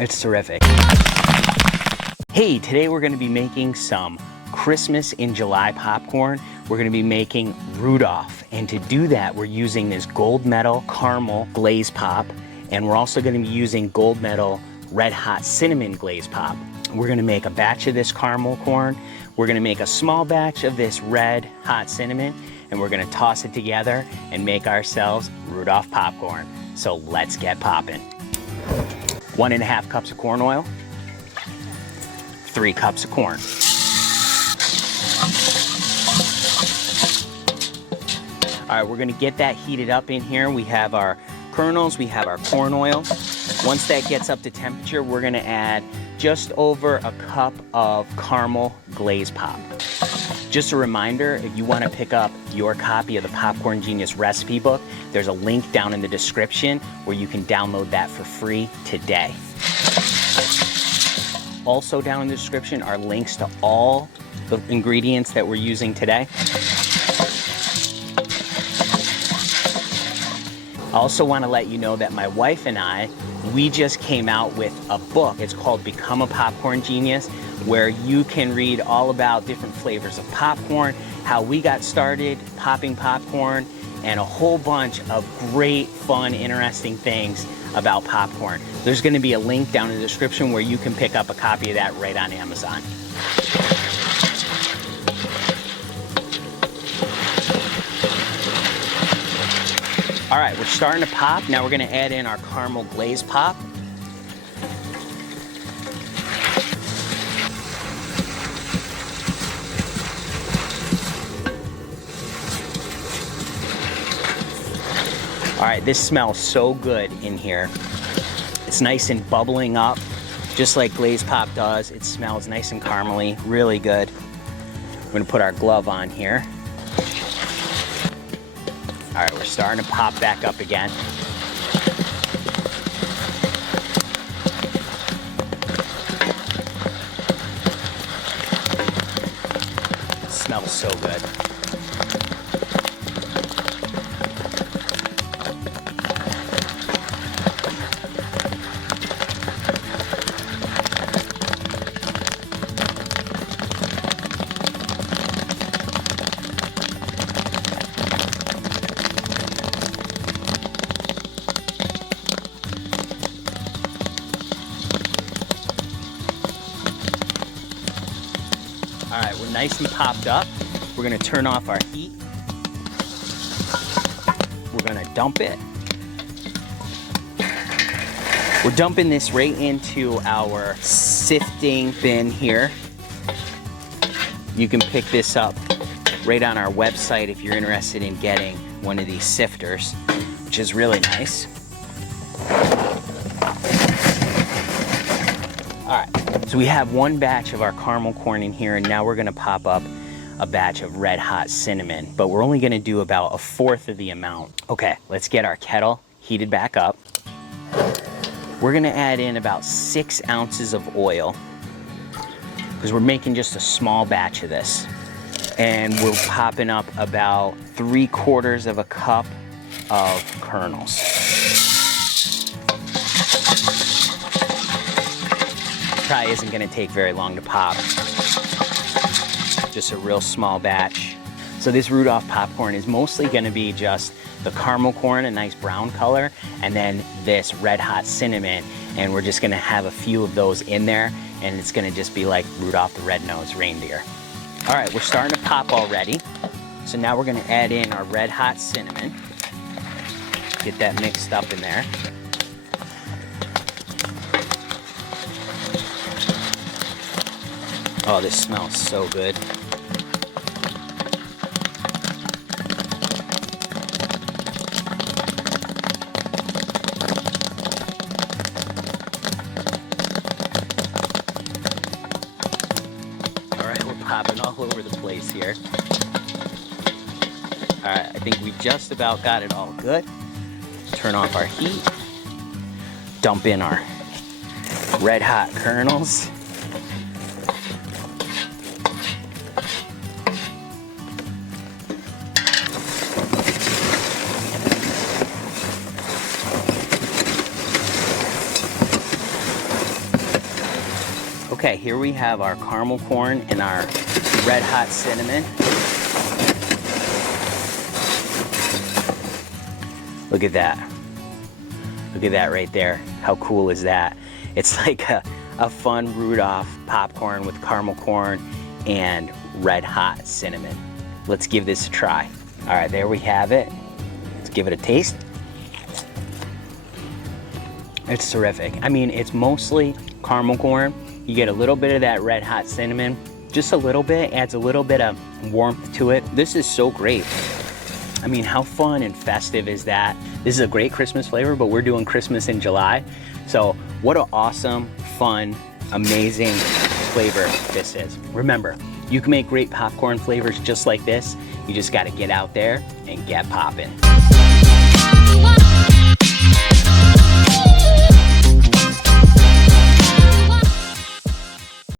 It's terrific. Hey, today we're gonna be making some Christmas in July popcorn. We're gonna be making Rudolph. And to do that, we're using this gold medal caramel glaze pop. And we're also gonna be using gold medal red hot cinnamon glaze pop. We're gonna make a batch of this caramel corn. We're gonna make a small batch of this red hot cinnamon, and we're gonna toss it together and make ourselves Rudolph popcorn. So let's get poppin'. 1.5 cups of corn oil, 3 cups of corn. All right, we're gonna get that heated up in here. We have our kernels, we have our corn oil. Once that gets up to temperature, we're gonna add just over a cup of caramel glaze pop. Just a reminder, if you wanna pick up your copy of the Popcorn Genius recipe book, there's a link down in the description where you can download that for free today. Also down in the description are links to all the ingredients that we're using today. I also want to let you know that my wife and I, we just came out with a book. It's called Become a Popcorn Genius, where you can read all about different flavors of popcorn, how we got started popping popcorn, and a whole bunch of great, fun, interesting things about popcorn. There's going to be a link down in the description where you can pick up a copy of that right on Amazon. All right, we're starting to pop. Now we're gonna add in our caramel glaze pop. All right, this smells so good in here. It's nice and bubbling up, just like glaze pop does. It smells nice and caramely, really good. We're gonna put our glove on here. All right, we're starting to pop back up again. It smells so good. All right, we're nice and popped up. We're gonna turn off our heat. We're gonna dump it. We're dumping this right into our sifting bin here. You can pick this up right on our website if you're interested in getting one of these sifters, which is really nice. All right. So we have one batch of our caramel corn in here, and now we're gonna pop up a batch of red hot cinnamon, but we're only gonna do about 1/4 of the amount. Okay, let's get our kettle heated back up. We're gonna add in about 6 ounces of oil because we're making just a small batch of this. And we're popping up about 3/4 of a cup of kernels. Probably isn't gonna take very long to pop. Just a real small batch. So this Rudolph popcorn is mostly gonna be just the caramel corn, a nice brown color, and then this red hot cinnamon. And we're just gonna have a few of those in there, and it's gonna just be like Rudolph the Red-Nosed Reindeer. All right, we're starting to pop already. So now we're gonna add in our red hot cinnamon. Get that mixed up in there. Oh, this smells so good. All right, we're popping all over the place here. All right, I think we just about got it all good. Turn off our heat. Dump in our red hot kernels. Okay, here we have our caramel corn and our red hot cinnamon. Look at that. Look at that right there. How cool is that? It's like a fun Rudolph popcorn with caramel corn and red hot cinnamon. Let's give this a try. All right, there we have it. Let's give it a taste. It's terrific. I mean, it's mostly caramel corn. You get a little bit of that red hot cinnamon, just a little bit, adds a little bit of warmth to it. This is so great. I mean, how fun and festive is that? This is a great Christmas flavor, but we're doing Christmas in July. So what an awesome, fun, amazing flavor this is. Remember, you can make great popcorn flavors just like this. You just gotta get out there and get poppin'.